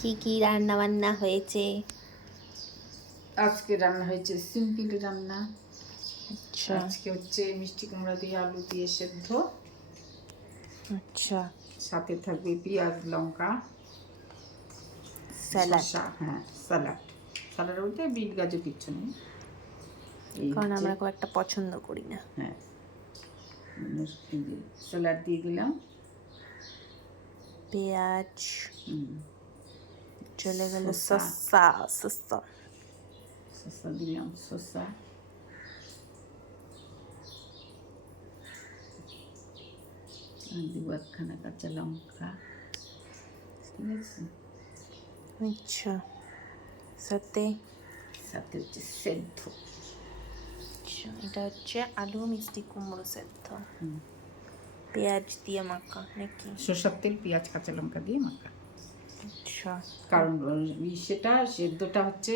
কি রান্না বান্না হয়েছে? আজকে রান্না হয়েছে সিম্পল রান্না। আচ্ছা আজকে হচ্ছে মিষ্টি কুমড়া দিয়ে আলু দিয়ে সেদ্ধ, আচ্ছা। সাথে থাকবে পেঁয়াজ লঙ্কা স্যালাড, শসা। হ্যাঁ, স্যালাড। স্যালাড বলতে বিট গাজর কিচ্ছু নেই, এই কারণ হচ্ছে। আমরা খুব একটা পছন্দ করি না। হ্যাঁ, স্যালাড দিয়ে দিলাম, পেঁয়াজ চলে গেল, শসা শসা শসা দিলাম, শসা দিব, একখানা কাঁচা লঙ্কা। ঠিক আছে, আচ্ছা। সাথে সাথে হচ্ছে সেদ্ধ। আচ্ছা, এটা হচ্ছে আলু মিষ্টি কুমড়ো সেদ্ধ, পেঁয়াজ দিয়ে মাখা নাকি? সরষের তেল, পেঁয়াজ, কাঁচা লঙ্কা দিয়ে মাখা। আচ্ছা, কারণ সেদ্ধটা হচ্ছে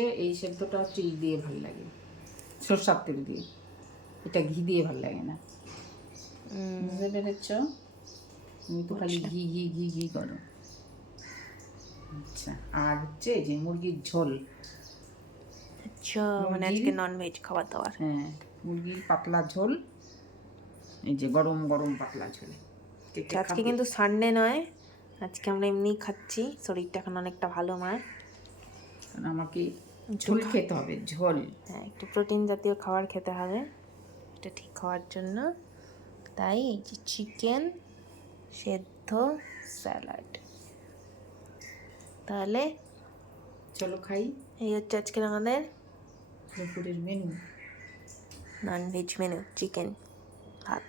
ই দিয়ে ভালো লাগে, সরষের তেল দিয়ে। এটা ঘি দিয়ে ভালো লাগে না, বুঝতে পেরেছ? তুমি তো খালি ঘি ঘি ঘি ঘি করো। আচ্ছা, আর হচ্ছে যে মুরগির ঝোল। আচ্ছা, মানে আজকে ননভেজ খাবার দাবার। হ্যাঁ, মুরগির পাতলা ঝোল, এই যে গরম গরম পাতলা ঝোল। আজকে কিন্তু সানডে নয়, আজকে আমরা এমনিই খাচ্ছি, শরীরটা এখন অনেকটা ভালো মার। আমাকে ঝোল খেতে হবে, ঝোল। হ্যাঁ, একটু প্রোটিন জাতীয় খাবার খেতে হবে, এটা ঠিক হওয়ার জন্য। তাই এই যে চিকেন সেদ্ধ, স্যালাড। তাহলে চলো খাই। এই হচ্ছে আজকের আমাদের দুপুরের মেনু, ননভেজ মেনু, চিকেন ভাত।